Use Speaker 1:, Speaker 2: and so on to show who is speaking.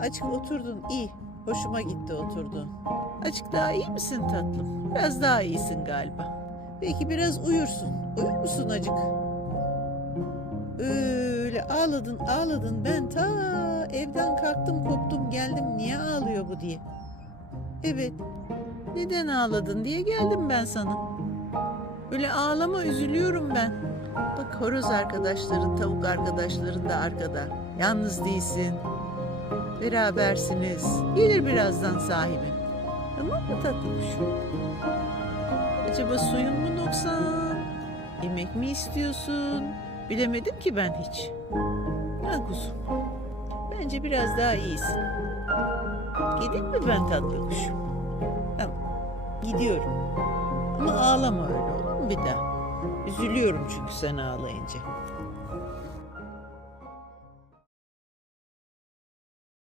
Speaker 1: Açık oturdun iyi. Hoşuma gitti oturdun. Açık daha iyi misin tatlım? Biraz daha iyisin galiba. Belki biraz uyursun. Uyur musun acık? Öyle ağladın ağladın ben ta evden kalktım koptum geldim niye ağlıyor bu diye. Evet neden ağladın diye geldim ben sana. Öyle ağlama üzülüyorum ben. Bak horoz arkadaşların tavuk arkadaşların da arkada. Yalnız değilsin. Berabersiniz. Gelir birazdan sahibin. Tamam mı tatlı kuşum? Acaba suyun mu noksan? Yemek mi istiyorsun? Bilemedim ki ben hiç. Ha kuzum. Bence biraz daha iyisin. Gideyim mi ben tatlı kuşum? Tamam. Gidiyorum. Ama ağlama öyle olur mu bir daha? Üzülüyorum çünkü sen ağlayınca.